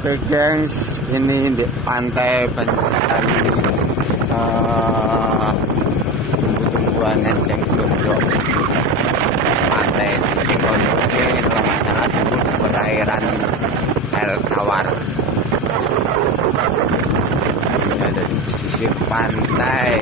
Oke gengs, ini di pantai banyak sekali tumbuh-tumbuhan enceng gondok. Pantai enceng gondok ini kalau nggak salah dulu perairan air tawar. Ini ada di pesisir pantai.